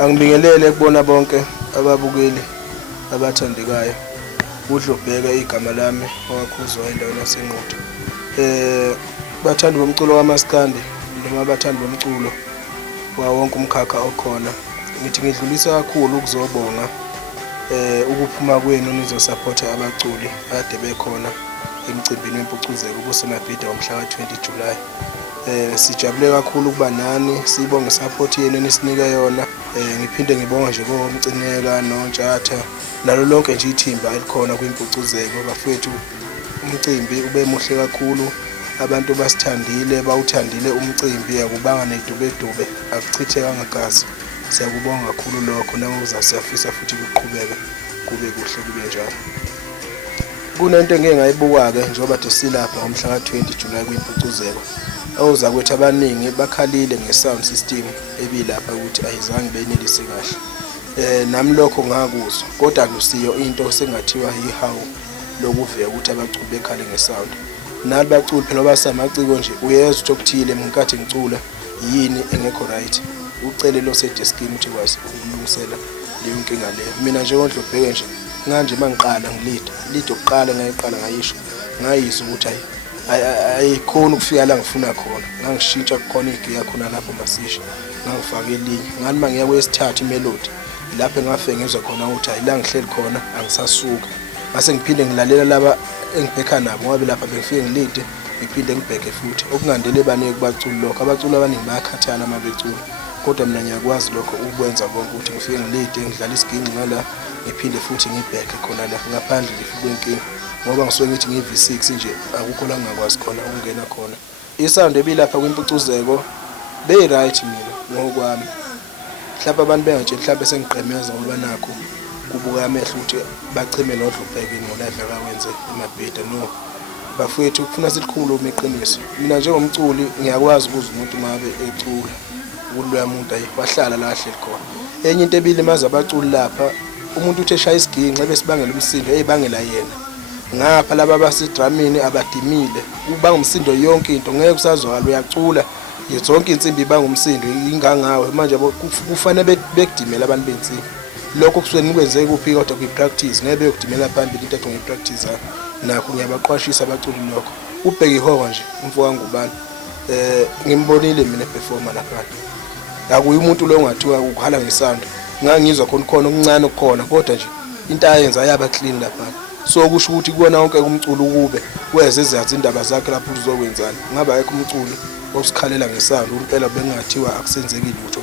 Angibingelele kubona bonke ababukeli abathandekayo. UDlobheka igama lami owakhuzwa endaweni yaseNquthu. Bathandi bomculo wamaskandi noma abathandi bomculo wonke umkhakha okhona. Ngithi ngidlulisa kakhulu ukuzobonga ukuphuma kwenu nizosupport abaculi ade bekhona emcimbini wempucuzeko kusemabhida ngomhla ka-20 July. Sijabule kakhulu ukuba nani, sibonge support yenu enisinika yona. Ngiphinde ngibonga nje koMcineka noNtshatha nalo lonke nje ithimba elikhona kwimpucuzeko. Bafethu umcimbi ube muhle kakhulu, abantu basithandile, bawuthandile umcimbi, akubanga nedubedube, akuchithekanga gazi. Siyakubonga kakhulu lokho, nangokuza siyafisa futhi kuqhubeke kube kuhle kube njalo. Kunento engeke ngayibuka-ke njengoba silapha ngomhla ka-20 July kwimpucuzeko. Ozakwethu abaningi bakhalile nge-sound system ebilapha ukuthi ayizange benelise kahle. Nami lokho ngakuzwa, kodwa akusiyo into sengathiwa yihawu lokuveka ukuthi abaculi bekhale nge-sound. Nali baculi phela basamaciko nje, uyezwa ukuthi okuthile ngenkathi ngicula yini engekho right. Ucele lo sedeskini ukuthi kwazi ukulungisela leyo nkinga leyo. Mina nje ngoDlobheka nje nganje mangiqala ngilida okuqala ngayiqala ngayisho ngayizwa ukuthi ayikhona ukufika la ngifuna khona. Ngangishintsha khona igiya khona lapho masisha, ngangifaka elinye ngani mangiya kwesithathu imelody lapho engafike ngizwa khona ukuthi la ngihleli khona angisasuka. Mase ngiphinde ngilalela laba engibheka nabo ngoba lapha bengifike ngilide ngiphinde ngibheke futhi. Okungandele banike kubaculi lokho, abaculi abaningi bayakhathala uma becula, kodwa mina ngiyakwazi lokho ukwenza konke ukuthi ngifike ngilide ngidlala isiginci ngala ngiphinde futhi ngibheke khona la ngaphandle kwenkinga, ngoba ngisuke ngithi ngiv6 nje akukho la ngingakwazi khona ukungena khona. Isound ebilapha kwimpucuzeko be-right mina ngokwami. Mhlawumbe abantu bengatshe mhlawumbe sengiqemeza ngoba nakho kubuka amehlo ukuthi bachime noDlobheka ngolive akawenze emabhida. No, bafethu kufuna sikhulume iqiniso. Mina njengomculi ngiyakwazi ukuzwa umuntu ngabe ecula ukuthi loya muntu wahlala la ahleli khona. Enye into ebilimaza abaculi lapha, umuntu uthi eshaya isiginci ebesibangela umsindo eyibangela yena. Ngapha laba basedramini abadimile ubanga umsindo yonke into ngeke kusazwakala, uyacula zonke insimbi ibanga umsindo ingangawe. Manje kufanele bekudimela abantu bensimbi. Lokho kusuke nikwenze kuphi kodwa kuyi-practice, ngeke beyokudimela phambili into ethi ngiyi-practice nakho ngiyabaqwashisa abaculi lokho. Ubheke ihora nje umfowabo ngubani, ngimbonile mina performer lapha. Akuyi umuntu lo ongathiwa ukhala ngesound, ngangizwa khona okuncane okukhona, kodwa nje into ayenza yaba clean lapha. So kusho ukuthi kuona wonke umculo ukube weze ezazi indaba zakhe lapho uzokwenzani. Ngaba ayikho umculo osikhalela ngesound impela bengathiwa akusenzeki lutho.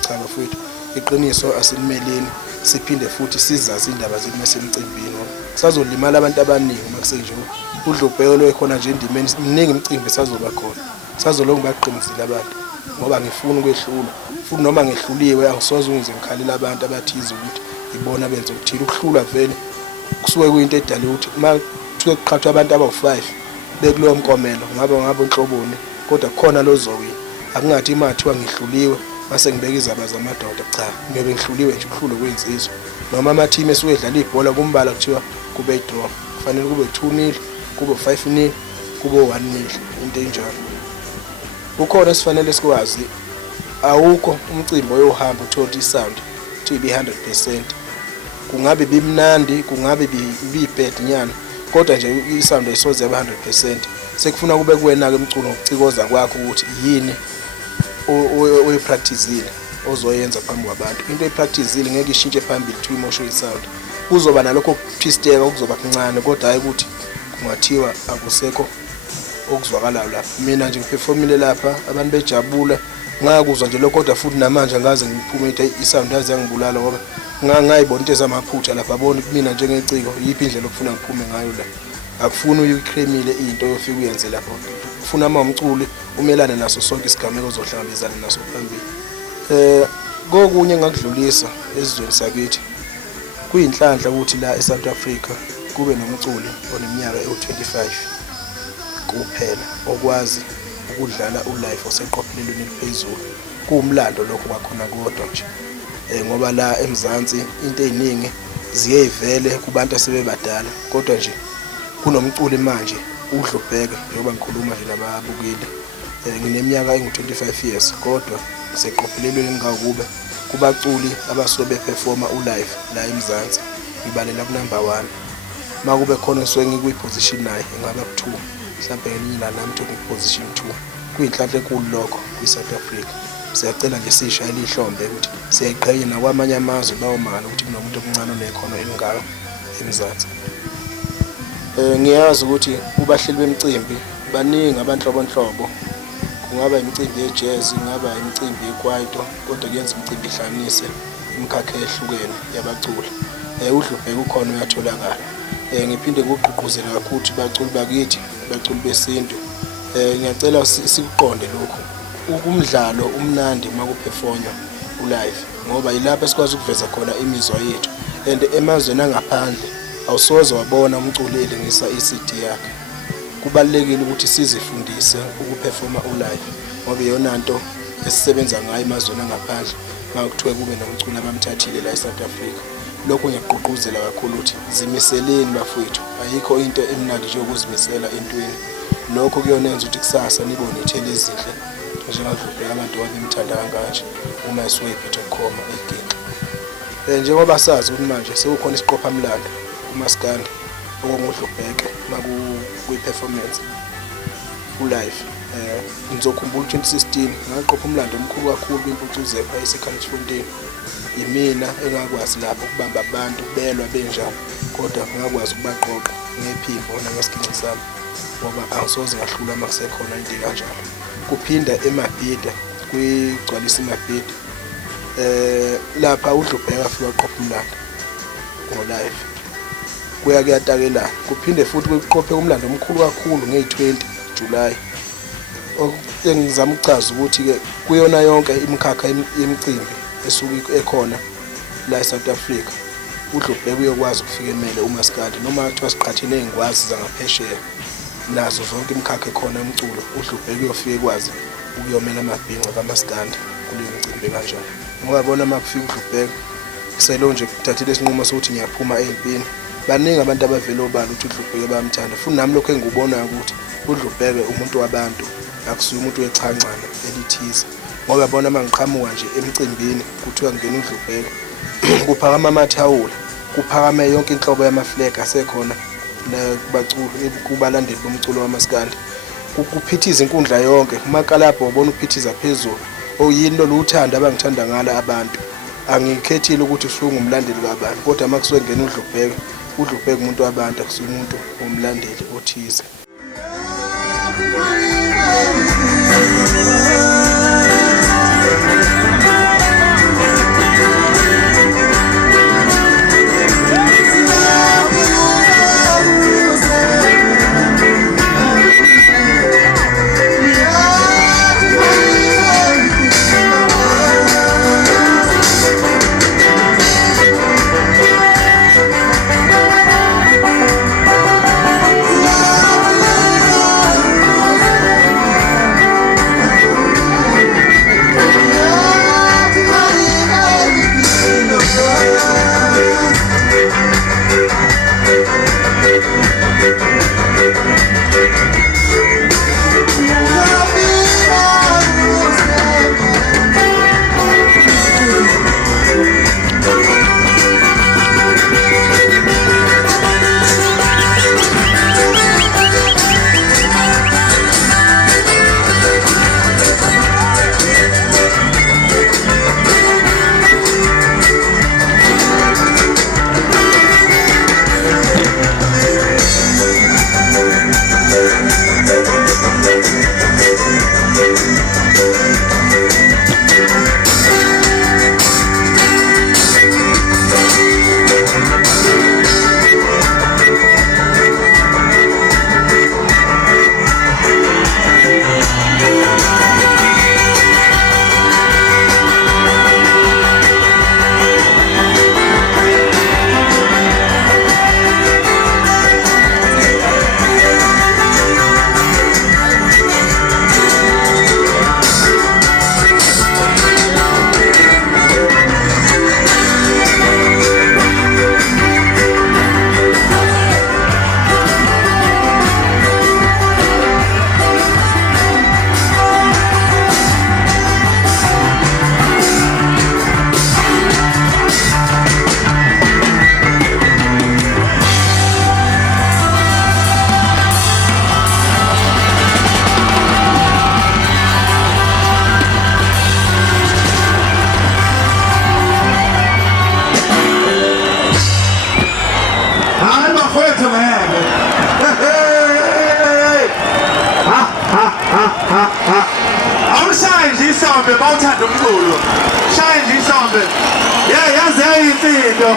Cha bafethu, iqiniso asilimeleni, siphinde futhi sizazi indaba zethu mesemcimbini. Sazolimala abantu abaningi uma kusenje uDlobheka lo ekhona nje endimeni miningi imicimbi sazoba khona. Sazolonke baqinizile abantu ngoba ngifuna ukwehlula futhi noma ngehluliwe angisoze ungize ngikhalela abantu abathize ukuthi ibona benze ukuthile. Ukuhlula vele kusuke kuyinto edala ukuthi uma kusuke kuqhathwa abantu aba5 bekuloyo mkomelo ngabe unhloboni, kodwa kukhona lo zowina. Akungathi imathiwa ngihluliwe base ngibeka izaba zamadoda. Cha, ngiyobe ngihluliwe nje ukuhlule kwensizwa. Noma ama-team esuke edlala ibhola kumbala kuthiwa kube draw, kufanele kube 2-0, kube 5-0, kube 1-0, into enjalo. Ukhona esifanele sikwazi, awukho umcimbi oyohamba uthola isound to be 100%. Kungabe bimnandi, kungabe bibad nyana, kodwa nje isound ayisoze yaba 100%. Sekufuna kube kuwena-ke umculo ngokucikoza kwakho ukuthi yini oyipracticeile ozoyenza phambi kwabantu. Into oyipracticeile ngeke ishintshe phambili to imosho isound. Kuzoba nalokho twisteka okuzoba kuncane, kodwa hayi ukuthi kungathiwa akusekho okuzwakalayo lapha. Mina nje ngiperformile lapha, abantu bejabula, ngakuzwa nje lokho, kodwa futhi namanje ngaze ngiphume isound yaze yangibulala ngoba ngayibona into ezamaphutha lapha. Abona mina njengeciko yiphi indlela okufuna ngiphume ngayo la. Akufuni uyikremile into yofika uyenze lapho. Ufuna uma umculi umelane naso sonke isigameko ozohlangabezana naso phambili. Kokunye ngakudlulisa esizweni sakithi, kuyinhlanhla ukuthi la eSouth Africa kube nomculi oneminyaka ewu-25 kuphela okwazi ukudlala ulive oseqophelelweni eliphezulu. Kuwumlando lokho kwakhona kodwa nje ngoba la eMzansi into eziningi ziyevele kubantu asebebadala, kodwa nje kunomculi manje uDlobheka njengoba ngikhuluma nje nababukeli. Ngineminyaka engu-25 years kodwa seqophelelweni ngakube kubaculi abasuke beperforma ulive la eMzansi ngibalela ku-number 1. Uma kube khona osuke ngikwi-position 9 engaba ku-2, mhlawumbe ngelinye nami position 2. Kuyinhlanhla enkulu lokho kwi-South Africa. Siyacela nje sishayele ihlombe ukuthi siyayiqhenya nakwamanye amazwe bawomangala ukuthi kunomuntu omncane onekhono elingaka eMzansi. Ngiyazi ukuthi kubahleli bemicimbi baningi abanhlobonhlobo, kungaba imicimbi yejazz, kungaba imicimbi yekwaito, kodwa kuyenza imicimbi ihlanganise imikhakha ehlukene yabaculi. UDlubheka ukhona uyatholakala. Ngiphinde ngigqugquzele kakhulu ukuthi baculi bakithi, baculi besintu, ngiyacela sikuqonde lokhu. Umdlalo umnandi uma kuphefonywa ulive ngoba yilapho esikwazi ukuveza khona imizwa yethu, and emazweni angaphandle awusoze wabona umculi elingisa i-CD yakhe. Kubalulekile ukuthi sizifundise ukuphefoma ulive ngoba iyona nto esisebenza ngayo emazweni angaphandle. Makuthiwe kube nomculi abamthathile la eSouth Africa, lokho ngiyagqugquzela kakhulu ukuthi zimiseleni bafowethu. Ayikho into emnandi nje ukuzimisela entweni. Lokho kuyonenza ukuthi kusasa nibone ithele ezinhle njengaDlubheka abantu abemthanda kanganje uma esuke ephethe ukukhoma iginqa. Njengoba sazi ukuthi manje sekukhona isiqophamlando uMaskandi okunguDlubheka uma kuyi-performance ulive. Ngizokhumbula 2016 ngaqopha umlando omkhulu kakhulu kwimpucuzeko yaseCalitfontein. Imina engakwazi lapho ukubamba abantu belwa benjalo, kodwa ngakwazi ukubaqoqa ngephimbo nangesigingci sami ngoba angisoze ngahlula uma kusekhona into kanjalo. Kuphinda eMabhida kwigcwalisa iMabhida, lapha uDlubheka afika aqopha umlando ngo-live, kuyatakelana. Kuphinde futhi kuqophe umlando omkhulu kakhulu nge-20 July. Engizama ukuchaza ukuthi-ke kuyona yonke imikhakha yemicimbi esuke ekhona la eSouth Africa, uDlubheka uyokwazi ukufika emele uMaskandi noma kuthiwa siqhathine ey'ngwazi zangaphesheya. Nazo zonke imikhakha ekhona yomculo uDlubheka uyofika ekwazi ukuyomela amabhinqa kaMaskandi kuleyo micimbi kanjalo. Ngoba bona uma kufika uDlubheka kuselo nje kuthathile isinqumo sokuthi ngiyaphuma empini. Baningi abantu abavele obala ukuthi uDlubheka bayamthanda, futhi nami lokho engikubonayo ukuthi uDlubheka umuntu wabantu, akusuye umuntu wechancane elithize. Ngoba bona mangiqhamuka nje emcimbini kuthiwa ngene uDlubheka kuphakama amathawula, kuphakame yonke inhlobo yamaflag asekhona kubaculi, kubalandeli bomculo wamaskandi, kuphithiza inkundla yonke. Umakalabho ubona uphithiza phezulu, oyini lo uthanda abangithanda ngala abantu. Angikhethile ukuthi usuke ngumlandeli kabani, kodwa uma kusuke ngene uDlubheka umuntu wabantu, akusuye umuntu omlandeli othize. mawuthanda umculo shaya nje ihlombe yazi yayinto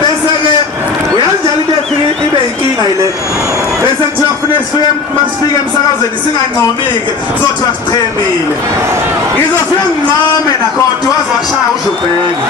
bese-ke uyanjalo into efike ibe yinkinga yile bese kuthiwa kufuneka sifike masifike emsakazweni singancomike sizothiwa sichemile ngizofika ngincome nakhona wazi washaya uJubheka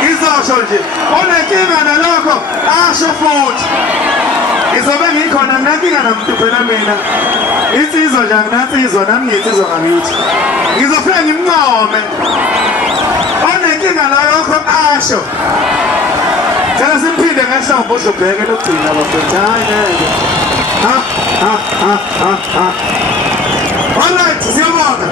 ngizosho nje onenkinga nalokho asho futhi ngizobe ngikhona nginankinga namuntu phela mina insizwa nje anginansizwa nami ngiyinsizwa ngakithi ngizofika ngimncome onenkinga nalokho asho Tell us in Peter, I saw Bush of Bag and a clean up of the time.